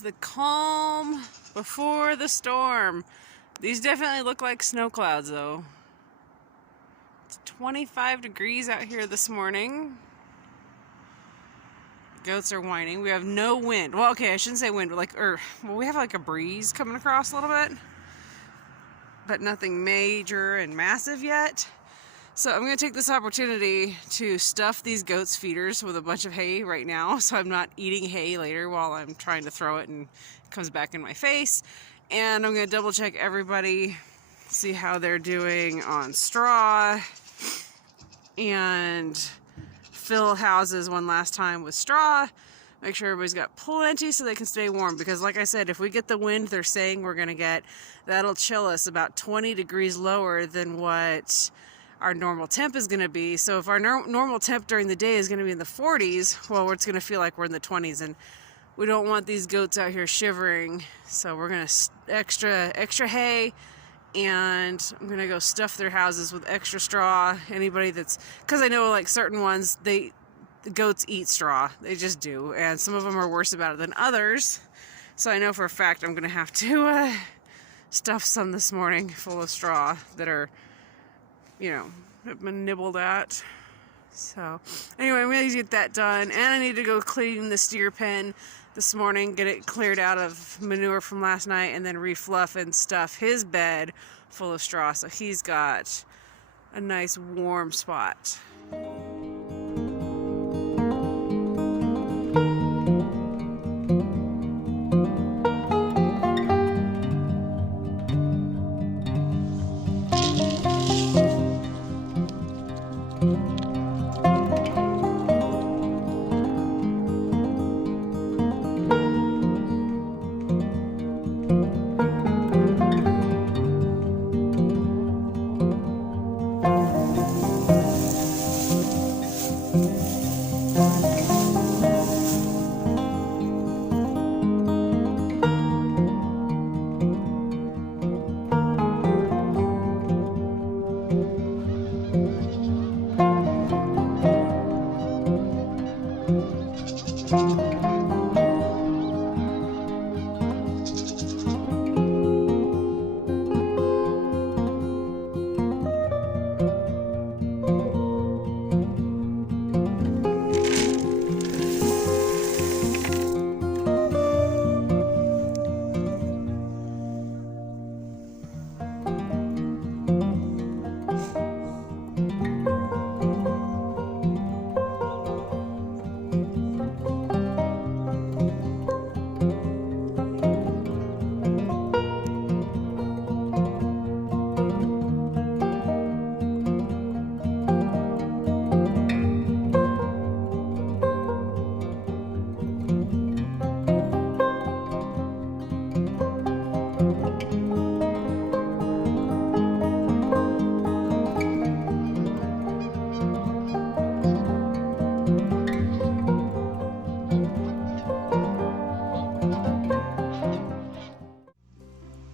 It's the calm before the storm. These definitely look like snow clouds though. It's 25 degrees out here this morning. Goats are whining. We have no wind. Well, okay, I shouldn't say wind, but we have like a breeze coming across a little bit, but nothing major and massive yet. So I'm going to take this opportunity to stuff these goats' feeders with a bunch of hay right now, so I'm not eating hay later while I'm trying to throw it and it comes back in my face. And I'm going to double check everybody, see how they're doing on straw, and fill houses one last time with straw. Make sure everybody's got plenty so they can stay warm, because like I said, if we get the wind they're saying we're going to get, that'll chill us about 20 degrees lower than what our normal temp is going to be. So if our normal temp during the day is going to be in the 40s, well, it's going to feel like we're in the 20s, and we don't want these goats out here shivering. So we're going to extra hay, and I'm going to go stuff their houses with extra straw. Anybody that's, because I know like certain ones, the goats eat straw. They just do, and some of them are worse about it than others. So I know for a fact I'm going to have to stuff some this morning full of straw that are, you know, have been nibbled at. So anyway, I'm going to get that done, and I need to go clean the steer pen this morning, get it cleared out of manure from last night, and then refluff and stuff his bed full of straw so he's got a nice warm spot.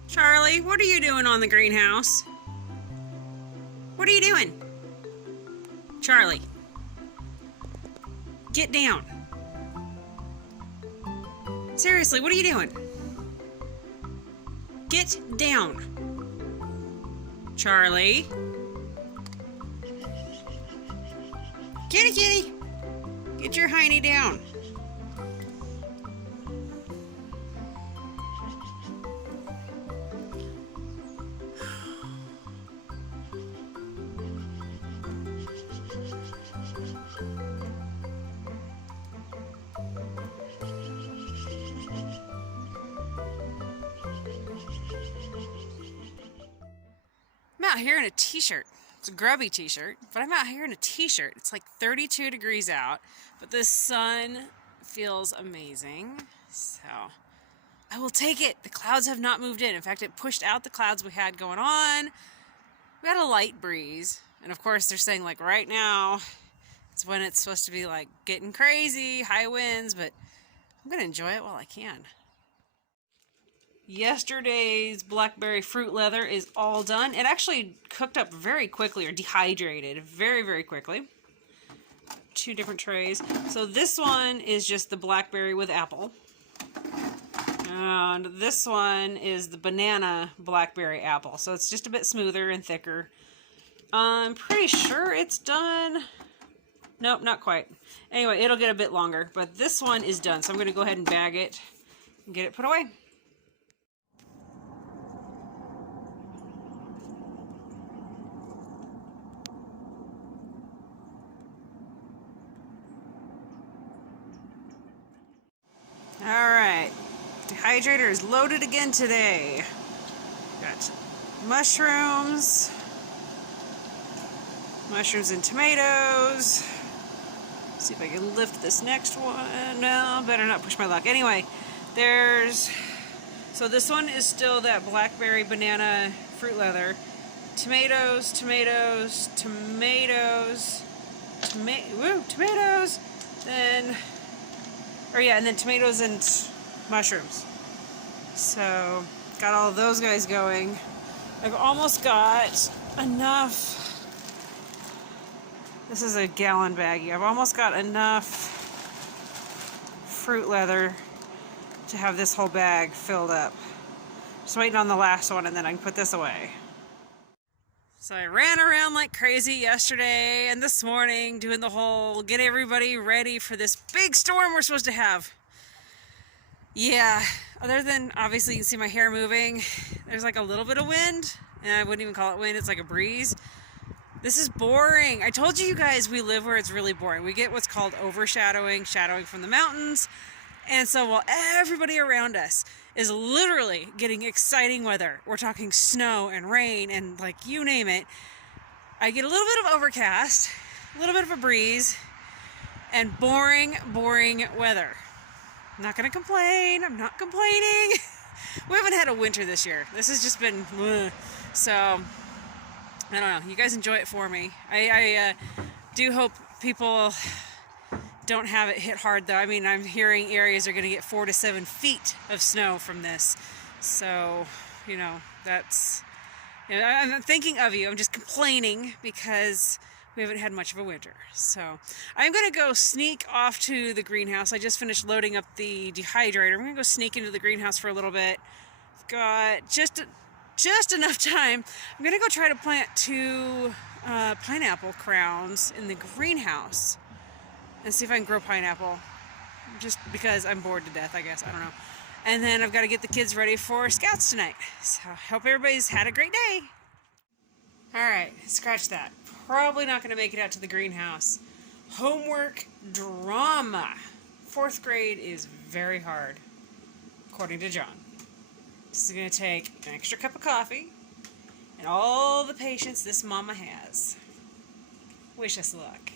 Charlie, what are you doing on the greenhouse? What are you doing? Charlie, get down. Seriously, what are you doing? Get down. Charlie. Kitty, kitty. Get your hiney down. I'm out here in a t-shirt. It's a grubby t-shirt, but I'm out here in a t-shirt. It's like 32 degrees out, but the sun feels amazing. So I will take it. The clouds have not moved in. In fact, it pushed out the clouds we had going on. We had a light breeze, and of course they're saying like right now it's when it's supposed to be like getting crazy, high winds, but I'm gonna enjoy it while I can. Yesterday's blackberry fruit leather is all done. It actually cooked up very quickly, or dehydrated very, very quickly. 2 different trays. So this one is just the blackberry with apple. And this one is the banana blackberry apple. So it's just a bit smoother and thicker. I'm pretty sure it's done. Nope, not quite. Anyway, it'll get a bit longer, but this one is done. So I'm going to go ahead and bag it and get it put away. Alright, dehydrator is loaded again today. Got mushrooms and tomatoes. See if I can lift this next one. No, better not push my luck. Anyway, so this one is still that blackberry banana fruit leather. Tomatoes, and then tomatoes and mushrooms. So, got all of those guys going. I've almost got enough. This is a gallon baggie. I've almost got enough fruit leather to have this whole bag filled up. Just waiting on the last one and then I can put this away. So I ran around like crazy yesterday and this morning doing the whole get everybody ready for this big storm we're supposed to have. Yeah, other than obviously you can see my hair moving, there's like a little bit of wind, and I wouldn't even call it wind, it's like a breeze. This is boring. I told you guys we live where it's really boring. We get what's called overshadowing, shadowing from the mountains. And so while everybody around us is literally getting exciting weather, we're talking snow and rain and like you name it, I get a little bit of overcast, a little bit of a breeze, and boring weather. I'm not gonna complain. I'm not complaining. We haven't had a winter this year. This has just been, so I don't know. You guys enjoy it for me. I do hope people don't have it hit hard though. I mean, I'm hearing areas are going to get 4 to 7 feet of snow from this. So, you know, that's, you know, I'm thinking of you. I'm just complaining because we haven't had much of a winter. So I'm going to go sneak off to the greenhouse. I just finished loading up the dehydrator. I'm going to go sneak into the greenhouse for a little bit. I've got just enough time. I'm going to go try to plant 2 pineapple crowns in the greenhouse and see if I can grow pineapple, just because I'm bored to death, I guess. I don't know. And then I've got to get the kids ready for Scouts tonight. So I hope everybody's had a great day. All right, scratch that. Probably not going to make it out to the greenhouse. Homework drama. 4th grade is very hard, according to John. This is going to take an extra cup of coffee and all the patience this mama has. Wish us luck.